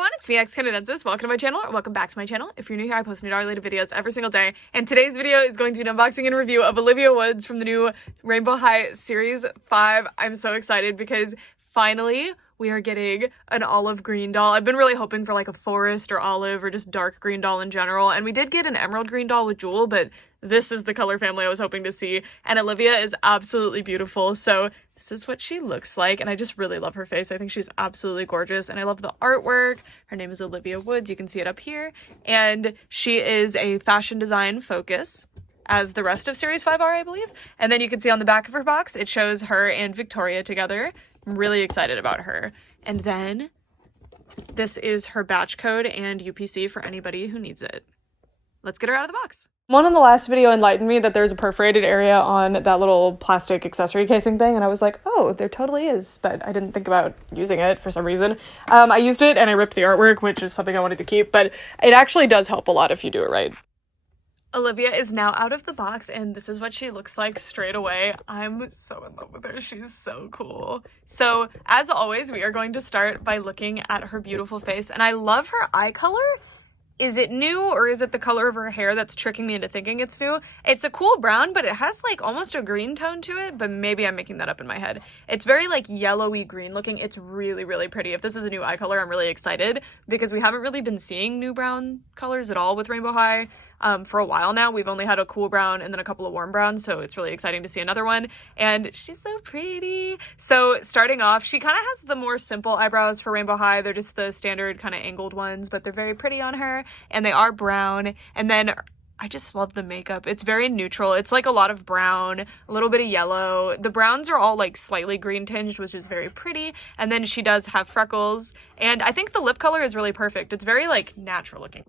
everyone, it's me, X-Canadensis. Welcome to my channel, or welcome back to my channel. If you're new here, I post new related videos every single day, and today's video is going to be an unboxing and review of Olivia Woods from the new Rainbow High Series 5. I'm so excited because finally we are getting an olive green doll. I've been really hoping for like a forest or olive or just dark green doll in general, and we did get an emerald green doll with Jewel, but this is the color family I was hoping to see, and Olivia is absolutely beautiful. So this is what she looks like, and I just really love her face. I think she's absolutely gorgeous, and I love the artwork. Her name is Olivia Woods. You can see it up here, and she is a fashion design focus, as the rest of Series 5 are, I believe. And then you can see on the back of her box, it shows her and Victoria together. I'm really excited about her. And then this is her batch code and UPC for anybody who needs it. Let's get her out of the box. One in the last video enlightened me that there's a perforated area on that little plastic accessory casing thing, and I was like, oh, there totally is, but I didn't think about using it for some reason. I used it and I ripped the artwork, which is something I wanted to keep, but it actually does help a lot if you do it right. Olivia is now out of the box, and this is what she looks like straight away. I'm so in love with her. She's so cool. So, as always, we are going to start by looking at her beautiful face, and I love her eye color. Is it new, or is it the color of her hair that's tricking me into thinking it's new? It's a cool brown, but it has like almost a green tone to it, but maybe I'm making that up in my head. It's very like yellowy green looking. It's really, really pretty. If this is a new eye color, I'm really excited because we haven't really been seeing new brown colors at all with Rainbow High. For a while now. We've only had a cool brown and then a couple of warm browns, so it's really exciting to see another one, and she's so pretty. So starting off, she kind of has the more simple eyebrows for Rainbow High. They're just the standard kind of angled ones, but they're very pretty on her, and they are brown. And then I just love the makeup. It's very neutral. It's like a lot of brown, a little bit of yellow. The browns are all like slightly green tinged, which is very pretty. And then she does have freckles, and I think the lip color is really perfect. It's very like natural looking.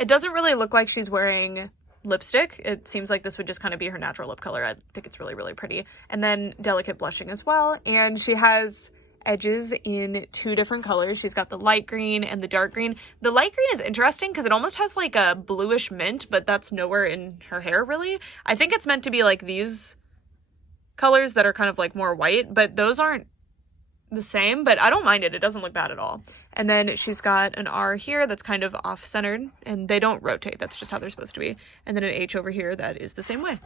It doesn't really look like she's wearing lipstick. It seems like this would just kind of be her natural lip color. I think it's really, really pretty. And then delicate blushing as well. And she has edges in two different colors. She's got the light green and the dark green. The light green is interesting because it almost has like a bluish mint, but that's nowhere in her hair really. I think it's meant to be like these colors that are kind of like more white, but those aren't the same, but I don't mind it. It doesn't look bad at all. And then she's got an R here that's kind of off-centered, and they don't rotate. That's just how they're supposed to be. And then an H over here that is the same way.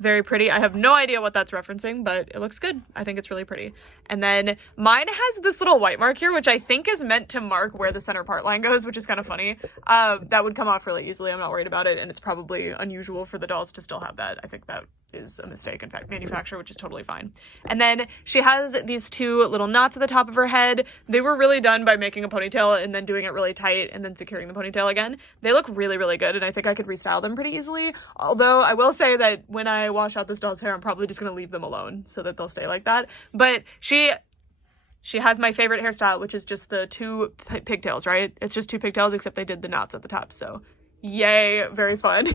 Very pretty. I have no idea what that's referencing, but it looks good. I think it's really pretty. And then mine has this little white mark here, which I think is meant to mark where the center part line goes, which is kind of funny. That would come off really easily. I'm not worried about it, and it's probably unusual for the dolls to still have that. I think that is a mistake, in fact, manufacture, which is totally fine. And then she has these two little knots at the top of her head. They were really done by making a ponytail and then doing it really tight and then securing the ponytail again. They look really, really good, and I think I could restyle them pretty easily. Although I will say that when I wash out this doll's hair, I'm probably just gonna leave them alone so that they'll stay like that. But she has my favorite hairstyle, which is just the two pigtails, right? It's just two pigtails, except they did the knots at the top, so yay, very fun.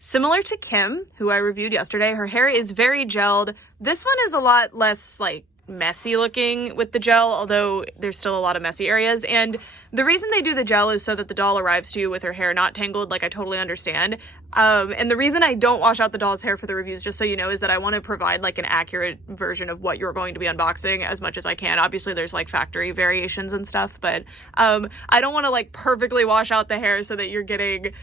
Similar to Kim, who I reviewed yesterday, her hair is very gelled. This one is a lot less like messy looking with the gel, although there's still a lot of messy areas. And the reason they do the gel is so that the doll arrives to you with her hair not tangled, like I totally understand. And the reason I don't wash out the doll's hair for the reviews, just so you know, is that I want to provide like an accurate version of what you're going to be unboxing as much as I can. Obviously there's like factory variations and stuff, but I don't want to like perfectly wash out the hair so that you're getting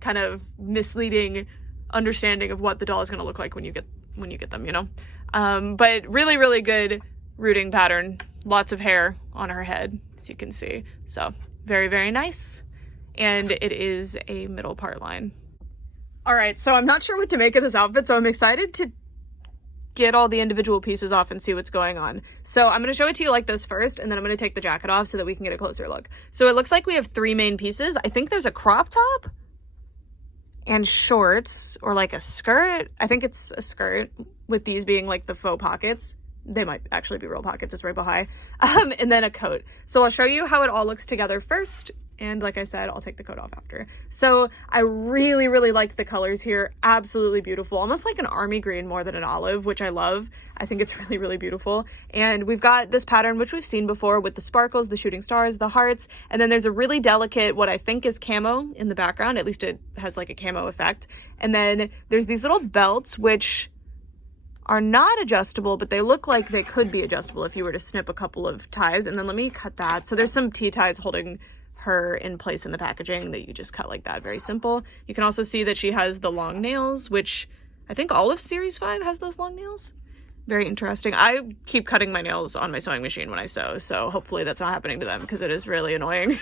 kind of misleading understanding of what the doll is going to look like when you get them, you know. But really, really good rooting pattern. Lots of hair on her head, as you can see. So very, very nice. And it is a middle part line. All right, so I'm not sure what to make of this outfit, so I'm excited to get all the individual pieces off and see what's going on. So I'm going to show it to you like this first, and then I'm going to take the jacket off so that we can get a closer look. So it looks like we have three main pieces. I think there's a crop top and shorts, or like a skirt. I think it's a skirt, with these being like the faux pockets. They might actually be real pockets, it's Rainbow High. And then a coat. So I'll show you how it all looks together first, and like I said, I'll take the coat off after. So I really, really like the colors here. Absolutely beautiful. Almost like an army green more than an olive, which I love. I think it's really, really beautiful. And we've got this pattern, which we've seen before with the sparkles, the shooting stars, the hearts, and then there's a really delicate, what I think is camo in the background. At least it has like a camo effect. And then there's these little belts, which are not adjustable, but they look like they could be adjustable if you were to snip a couple of ties. And then let me cut that. So there's some T-ties holding her in place in the packaging that you just cut like that. Very simple. You can also see that she has the long nails, which I think all of Series 5 has those long nails. Very interesting. I keep cutting my nails on my sewing machine when I sew, so hopefully that's not happening to them because it is really annoying.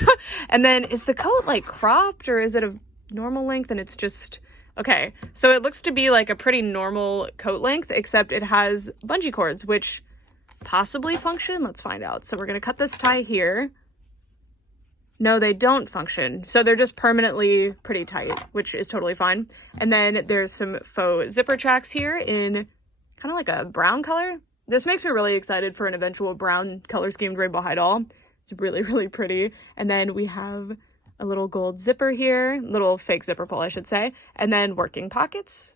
And then is the coat like cropped or is it a normal length and it's just... Okay, so it looks to be like a pretty normal coat length, except it has bungee cords, which possibly function. Let's find out. So we're going to cut this tie here. No, they don't function. So they're just permanently pretty tight, which is totally fine. And then there's some faux zipper tracks here in kind of like a brown color. This makes me really excited for an eventual brown color schemed rainbow high doll. It's really, really pretty. And then we have a little gold zipper here, little fake zipper pull, I should say, and then working pockets.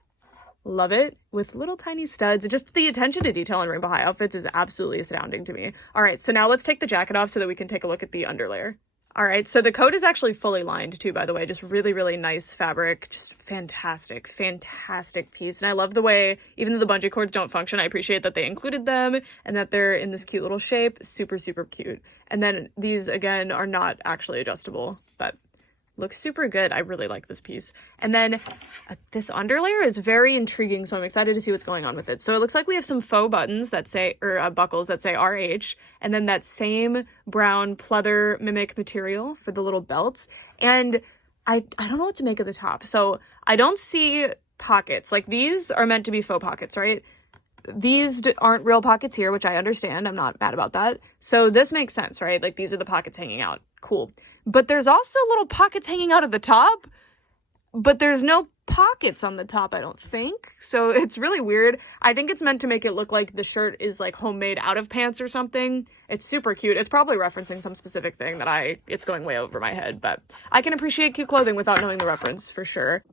Love it, with little tiny studs. Just the attention to detail in rainbow high outfits is absolutely astounding to me. All right, so now let's take the jacket off so that we can take a look at the underlayer. All right, so the coat is actually fully lined too, by the way, just really, really nice fabric, just fantastic, fantastic piece. And I love the way, even though the bungee cords don't function, I appreciate that they included them and that they're in this cute little shape, super, super cute. And then these, again, are not actually adjustable, but looks super good. I really like this piece. And then this underlayer is very intriguing, so I'm excited to see what's going on with it. So it looks like we have some faux buttons that say, or buckles that say RH, and then that same brown pleather mimic material for the little belts. And I don't know what to make of the top. So I don't see pockets. Like these are meant to be faux pockets, right? These aren't real pockets here, which I understand. I'm not mad about that. So this makes sense, right? Like these are the pockets hanging out. Cool. But there's also little pockets hanging out at the top, but there's no pockets on the top, I don't think. So it's really weird. I think it's meant to make it look like the shirt is like homemade out of pants or something. It's super cute. It's probably referencing some specific thing that it's going way over my head, but I can appreciate cute clothing without knowing the reference for sure.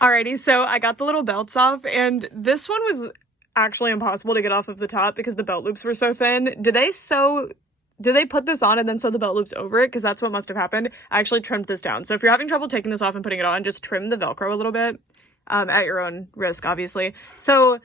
Alrighty, so I got the little belts off, and this one was actually impossible to get off of the top because the belt loops were so thin. Did they put this on and then sew the belt loops over it? Because that's what must have happened. I actually trimmed this down. So if you're having trouble taking this off and putting it on, just trim the Velcro a little bit, at your own risk, obviously. So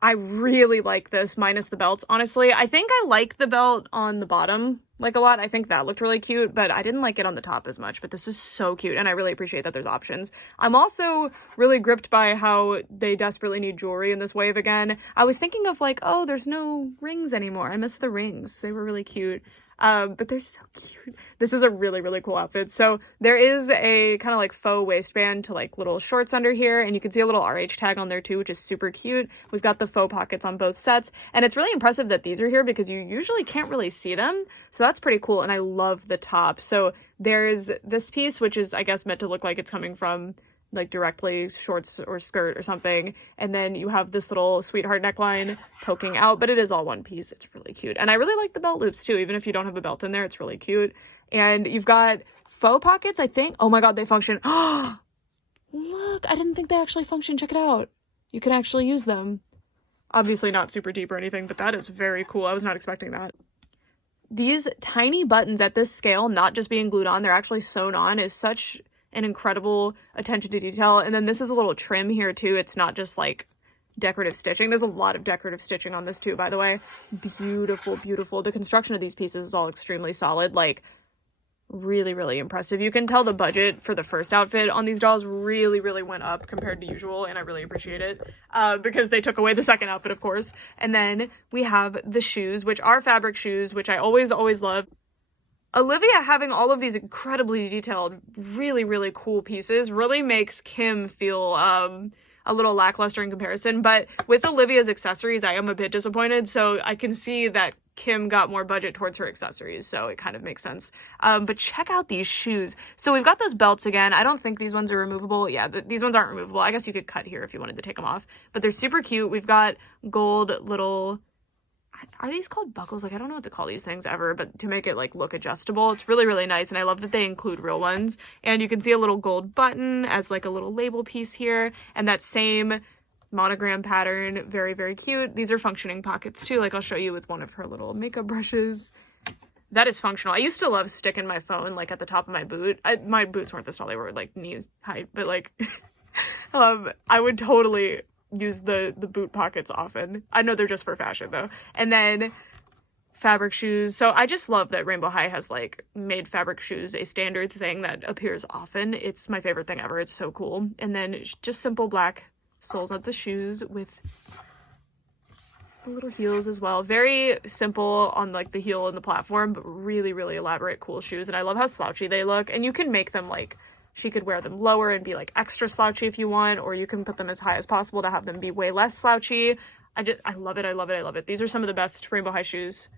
I really like this minus the belts. Honestly, I think I like the belt on the bottom like a lot. I think that looked really cute, but I didn't like it on the top as much. But this is so cute, and I really appreciate that there's options. I'm also really gripped by how they desperately need jewelry in this wave again. I was thinking of like, oh, there's no rings anymore. I miss the rings. They were really cute. But they're so cute. This is a really, really cool outfit. So there is a kind of like faux waistband to like little shorts under here, and you can see a little RH tag on there too, which is super cute. We've got the faux pockets on both sets, and it's really impressive that these are here because you usually can't really see them. So that's pretty cool, and I love the top. So there's this piece, which is, I guess, meant to look like it's coming from like directly shorts or skirt or something, and then you have this little sweetheart neckline poking out, but it is all one piece. It's really cute, and I really like the belt loops too. Even if you don't have a belt in there, it's really cute. And you've got faux pockets, I think. Oh my god, they function. Oh, look, I didn't think they actually function. Check it out. You can actually use them. Obviously not super deep or anything, but that is very cool. I was not expecting that. These tiny buttons at this scale, not just being glued on, they're actually sewn on, is such an incredible attention to detail. And then this is a little trim here too. It's not just like decorative stitching. There's a lot of decorative stitching on this too, by the way. Beautiful, beautiful. The construction of these pieces is all extremely solid. Like really, really impressive. You can tell the budget for the first outfit on these dolls really, really went up compared to usual, and I really appreciate it because they took away the second outfit, of course. And then we have the shoes, which are fabric shoes, which I always love. Olivia having all of these incredibly detailed, really, really cool pieces really makes Kim feel a little lackluster in comparison. But with Olivia's accessories, I am a bit disappointed. So I can see that Kim got more budget towards her accessories. So it kind of makes sense. But check out these shoes. So we've got those belts again. I don't think these ones are removable. Yeah, these ones aren't removable. I guess you could cut here if you wanted to take them off. But they're super cute. We've got gold little... Are these called buckles? Like, I don't know what to call these things ever, but to make it like look adjustable, it's really, really nice. And I love that they include real ones. And you can see a little gold button as like a little label piece here, and that same monogram pattern. Very, very cute. These are functioning pockets too. Like I'll show you with one of her little makeup brushes. That is functional. I used to love sticking my phone like at the top of my boot. My boots weren't this tall, they were like knee height, but like I would totally use the boot pockets often. I know they're just for fashion though. And then fabric shoes. So I just love that Rainbow High has like made fabric shoes a standard thing that appears often. It's my favorite thing ever. It's so cool. And then just simple black soles of the shoes with the little heels as well. Very simple on like the heel and the platform, but really, really elaborate, cool shoes. And I love how slouchy they look. And you can make them like, she could wear them lower and be like extra slouchy if you want, or you can put them as high as possible to have them be way less slouchy. I love it. I love it. I love it. These are some of the best Rainbow High shoes.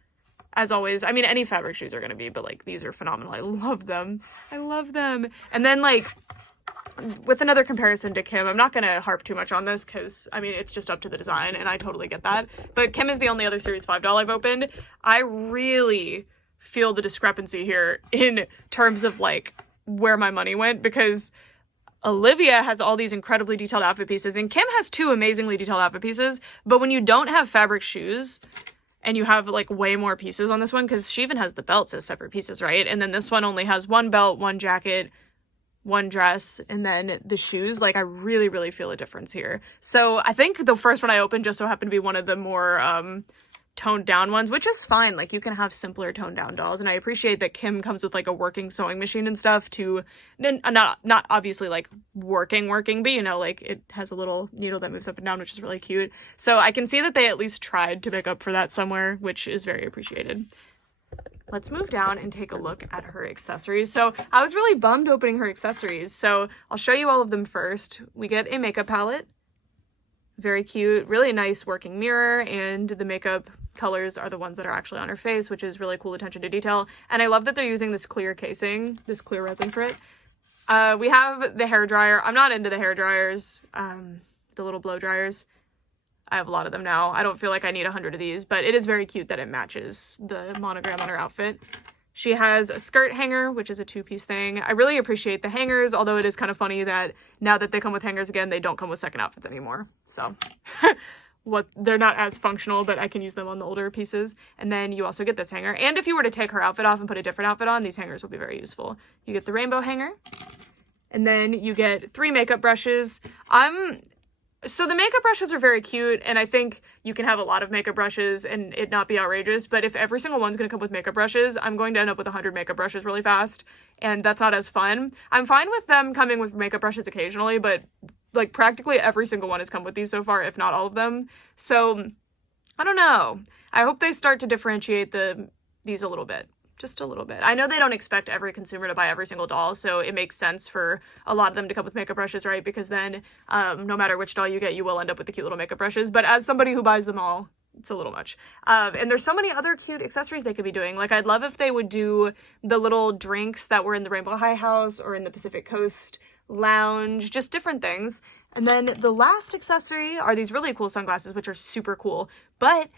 As always, I mean, any fabric shoes are going to be, but like these are phenomenal. I love them. I love them. And then like with another comparison to Kim, I'm not going to harp too much on this because I mean, it's just up to the design and I totally get that. But Kim is the only other Series 5 doll I've opened. I really feel the discrepancy here in terms of like where my money went, because Olivia has all these incredibly detailed outfit pieces and Kim has 2 amazingly detailed outfit pieces. But when you don't have fabric shoes, and you have like way more pieces on this one, because she even has the belts as separate pieces, right? And then this one only has 1 belt, 1 jacket, 1 dress, and then the shoes. Like I really, really feel a difference here. So I think the first one I opened just so happened to be one of the more toned down ones, which is fine. Like you can have simpler toned down dolls, and I appreciate that Kim comes with like a working sewing machine and stuff to not obviously like working, but you know, like it has a little needle that moves up and down, which is really cute. So I can see that they at least tried to make up for that somewhere, which is very appreciated. Let's move down and take a look at her accessories. So I was really bummed opening her accessories, so I'll show you all of them first. We get a makeup palette. Very cute, really nice working mirror, and the makeup colors are the ones that are actually on her face, which is really cool attention to detail. And I love that they're using this clear casing, this clear resin for it. We have the hair dryer. I'm not into the hair dryers, the little blow dryers. I have a lot of them now. I don't feel like I need 100 of these, but it is very cute that it matches the monogram on her outfit. She has a skirt hanger, which is a 2-piece thing. I really appreciate the hangers, although it is kind of funny that now that they come with hangers again, they don't come with second outfits anymore. So they're not as functional, but I can use them on the older pieces. And then you also get this hanger. And if you were to take her outfit off and put a different outfit on, these hangers will be very useful. You get the rainbow hanger, and then you get 3 makeup brushes. So the makeup brushes are very cute, and I think you can have a lot of makeup brushes and it not be outrageous, but if every single one's going to come with makeup brushes, I'm going to end up with 100 makeup brushes really fast, and that's not as fun. I'm fine with them coming with makeup brushes occasionally, but like practically every single one has come with these so far, if not all of them. So I don't know. I hope they start to differentiate these a little bit. Just a little bit. I know they don't expect every consumer to buy every single doll, so it makes sense for a lot of them to come with makeup brushes, right? Because then no matter which doll you get, you will end up with the cute little makeup brushes. But as somebody who buys them all, it's a little much. And there's so many other cute accessories they could be doing. Like I'd love if they would do the little drinks that were in the Rainbow High house or in the Pacific Coast lounge, just different things. And then the last accessory are these really cool sunglasses, which are super cool. But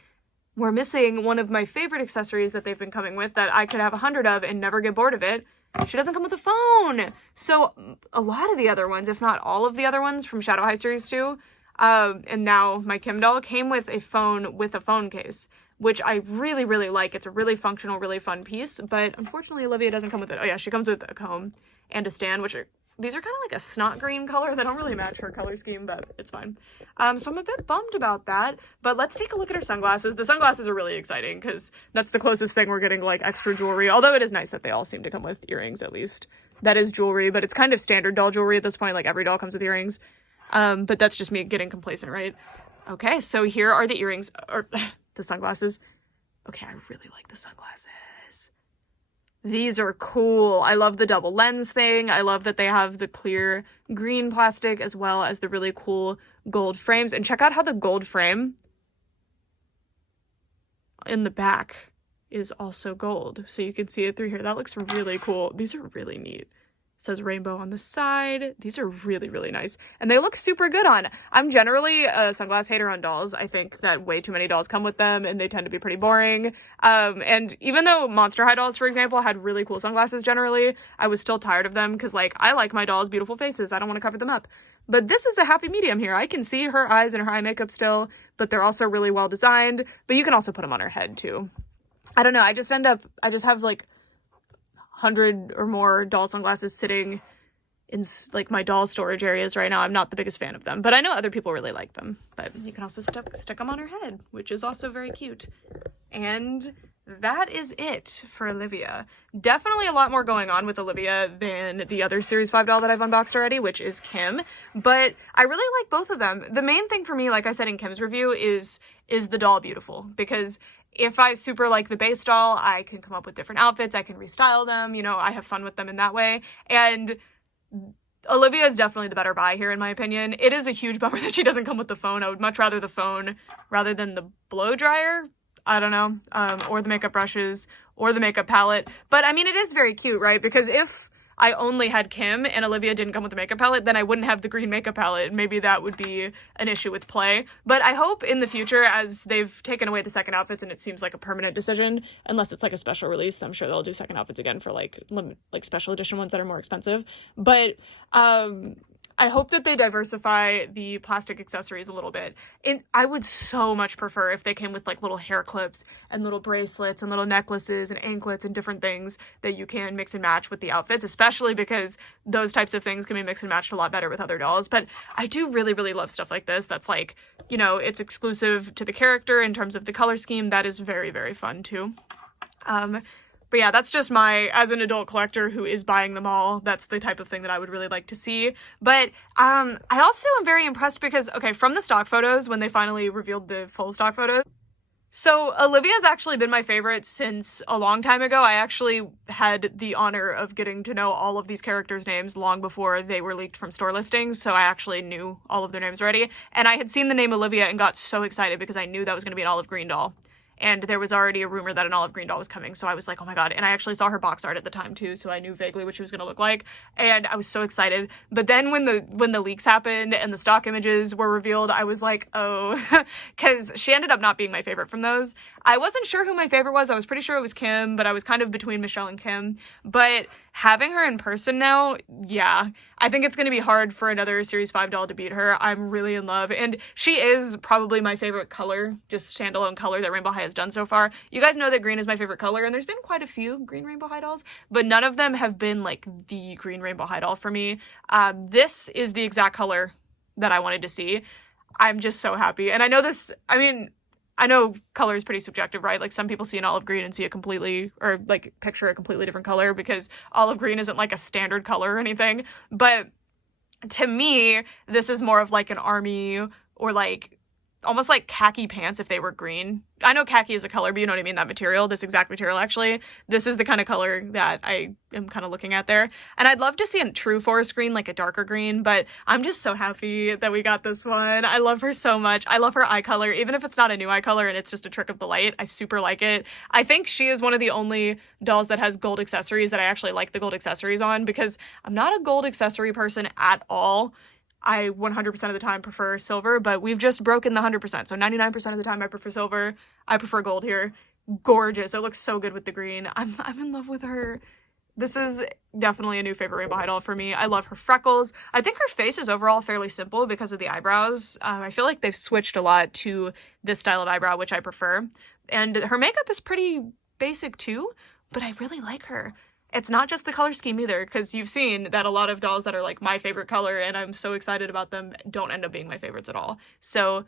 we're missing one of my favorite accessories that they've been coming with that I could have 100 of and never get bored of it. She doesn't come with a phone. So a lot of the other ones, if not all of the other ones from Shadow High Series 2, and now my Kim doll came with a phone case, which I really, really like. It's a really functional, really fun piece, but unfortunately Olivia doesn't come with it. Oh yeah, she comes with a comb and a stand, which are, these are kind of like a snot green color. They don't really match her color scheme, but it's fine. So I'm a bit bummed about that, but let's take a look at her sunglasses. The sunglasses are really exciting because that's the closest thing we're getting to like extra jewelry, although it is nice that they all seem to come with earrings at least. That is jewelry, but it's kind of standard doll jewelry at this point. Like every doll comes with earrings, but that's just me getting complacent, right? Okay, so here are the earrings, or the sunglasses. Okay, I really like the sunglasses. These are cool. I love the double lens thing. I love that they have the clear green plastic as well as the really cool gold frames. And check out how the gold frame in the back is also gold. So you can see it through here. That looks really cool. These are really neat. It says rainbow on the side. These are really, really nice. And they look super good on. I'm generally a sunglass hater on dolls. I think that way too many dolls come with them and they tend to be pretty boring. And even though Monster High dolls, for example, had really cool sunglasses generally, I was still tired of them because like I like my dolls' beautiful faces. I don't want to cover them up. But this is a happy medium here. I can see her eyes and her eye makeup still, but they're also really well designed. But you can also put them on her head too. I don't know. I just have like 100 or more doll sunglasses sitting in like my doll storage areas right now. I'm not the biggest fan of them, but I know other people really like them. But you can also stick them on her head, which is also very cute. And that is it for Olivia. Definitely a lot more going on with Olivia than the other Series 5 doll that I've unboxed already, which is Kim. But I really like both of them. The main thing for me, like I said in Kim's review, is the doll beautiful? Because if I super like the base doll, I can come up with different outfits, I can restyle them, you know, I have fun with them in that way. And Olivia is definitely the better buy here, in my opinion. It is a huge bummer that she doesn't come with the phone. I would much rather the phone rather than the blow dryer. I don't know, or the makeup brushes, or the makeup palette. But I mean, it is very cute, right? Because if I only had Kim and Olivia didn't come with the makeup palette, then I wouldn't have the green makeup palette. Maybe that would be an issue with play. But I hope in the future, as they've taken away the second outfits and it seems like a permanent decision, unless it's like a special release, I'm sure they'll do second outfits again for like special edition ones that are more expensive. But I hope that they diversify the plastic accessories a little bit. I would so much prefer if they came with like little hair clips and little bracelets and little necklaces and anklets and different things that you can mix and match with the outfits, especially because those types of things can be mixed and matched a lot better with other dolls. But I do really, really love stuff like this. That's like, you know, it's exclusive to the character in terms of the color scheme. That is very, very fun too. But yeah, that's just as an adult collector who is buying them all, that's the type of thing that I would really like to see. But I also am very impressed because, okay, from the stock photos, when they finally revealed the full stock photos, so Olivia's actually been my favorite since a long time ago. I actually had the honor of getting to know all of these characters' names long before they were leaked from store listings, so I actually knew all of their names already. And I had seen the name Olivia and got so excited because I knew that was going to be an olive green doll. And there was already a rumor that an olive green doll was coming, so I was like, oh my god. And I actually saw her box art at the time too, so I knew vaguely what she was going to look like, and I was so excited. But then when the leaks happened and the stock images were revealed, I was like, oh, because she ended up not being my favorite from those. I wasn't sure who my favorite was. I was pretty sure it was Kim, but I was kind of between Michelle and Kim. But having her in person now, yeah, I think it's going to be hard for another Series 5 doll to beat her. I'm really in love, and she is probably my favorite color, just standalone color that Rainbow High has done so far. You guys know that green is my favorite color, and there's been quite a few green Rainbow High dolls, but none of them have been like the green Rainbow High doll for me. This is the exact color that I wanted to see. I'm just so happy, and I know this, I mean, I know color is pretty subjective, right? Like some people see an olive green and see a completely, or like picture a completely different color because olive green isn't like a standard color or anything. But to me, this is more of like an army or like almost like khaki pants if they were green. I know khaki is a color, but you know what I mean? That material, this exact material actually. This is the kind of color that I am kind of looking at there. And I'd love to see a true forest green, like a darker green, but I'm just so happy that we got this one. I love her so much. I love her eye color, even if it's not a new eye color and it's just a trick of the light. I super like it. I think she is one of the only dolls that has gold accessories that I actually like the gold accessories on, because I'm not a gold accessory person at all. I 100% of the time prefer silver, but we've just broken the 100%. So 99% of the time I prefer silver. I prefer gold here. Gorgeous. It looks so good with the green. I'm in love with her. This is definitely a new favorite Rainbow High doll for me. I love her freckles. I think her face is overall fairly simple because of the eyebrows. I feel like they've switched a lot to this style of eyebrow, which I prefer. And her makeup is pretty basic too, but I really like her. It's not just the color scheme either, because you've seen that a lot of dolls that are like my favorite color and I'm so excited about them don't end up being my favorites at all. So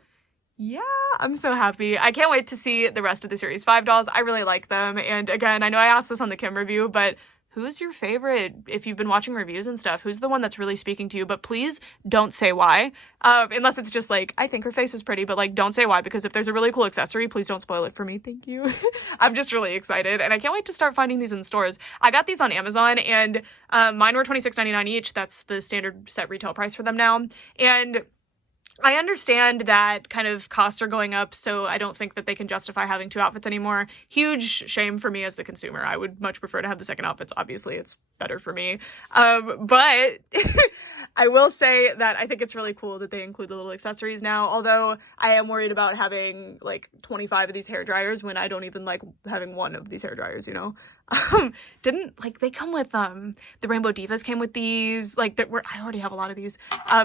yeah, I'm so happy. I can't wait to see the rest of the Series 5 dolls. I really like them. And again, I know I asked this on the Kim review, but who's your favorite? If you've been watching reviews and stuff, who's the one that's really speaking to you? But please don't say why, unless it's just like, I think her face is pretty, but like, don't say why, because if there's a really cool accessory, please don't spoil it for me. Thank you. I'm just really excited, and I can't wait to start finding these in stores. I got these on Amazon, and mine were $26.99 each. That's the standard set retail price for them now. And I understand that kind of costs are going up, so I don't think that they can justify having two outfits anymore. Huge shame for me as the consumer. I would much prefer to have the second outfits. Obviously, it's better for me. But I will say that I think it's really cool that they include the little accessories now, although I am worried about having like 25 of these hair dryers when I don't even like having one of these hair dryers, you know? They come with, the Rainbow Divas came with these, I already have a lot of these.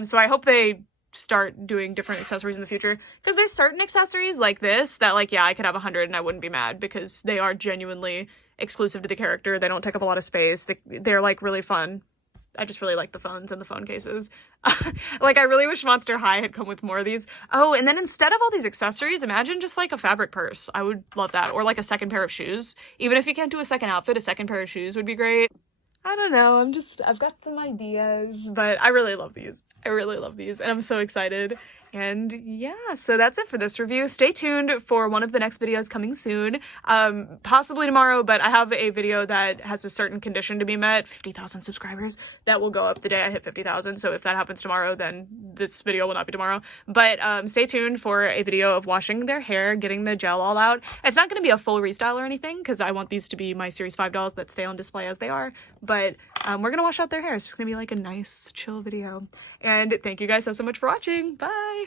So I hope they start doing different accessories in the future, because there's certain accessories like this that like, yeah, I could have 100 and I wouldn't be mad, because they are genuinely exclusive to the character. They don't take up a lot of space. They're like really fun. I just really like the phones and the phone cases. Like, I really wish Monster High had come with more of these. Oh, and then instead of all these accessories, imagine just like a fabric purse. I would love that. Or like a second pair of shoes. Even if you can't do a second outfit, a second pair of shoes would be great. I don't know, I've got some ideas, but I really love these. I really love these, and I'm so excited. And yeah, so that's it for this review. Stay tuned for one of the next videos coming soon, possibly tomorrow, but I have a video that has a certain condition to be met, 50,000 subscribers, that will go up the day I hit 50,000, so if that happens tomorrow, then this video will not be tomorrow. But stay tuned for a video of washing their hair, getting the gel all out. It's not going to be a full restyle or anything, because I want these to be my Series 5 dolls that stay on display as they are, but we're going to wash out their hair. It's just going to be like a nice, chill video. And thank you guys so much for watching. Bye!